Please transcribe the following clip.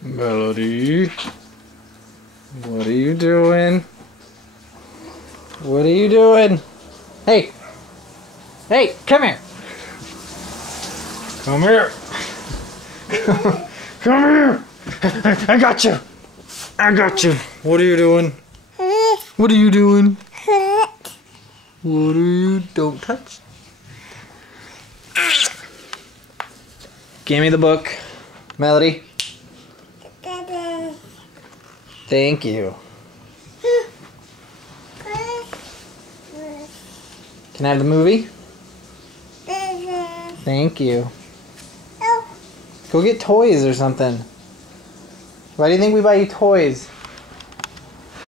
Melody, what are you doing? What are you doing? Hey! Hey, come here! Come here! Come here! I got you! I got you! What are you doing? What are you doing? What are you? Don't touch. Give me the book. Melody. Thank you. Can I have the movie? Thank you. Go get toys or something. Why do you think we buy you toys?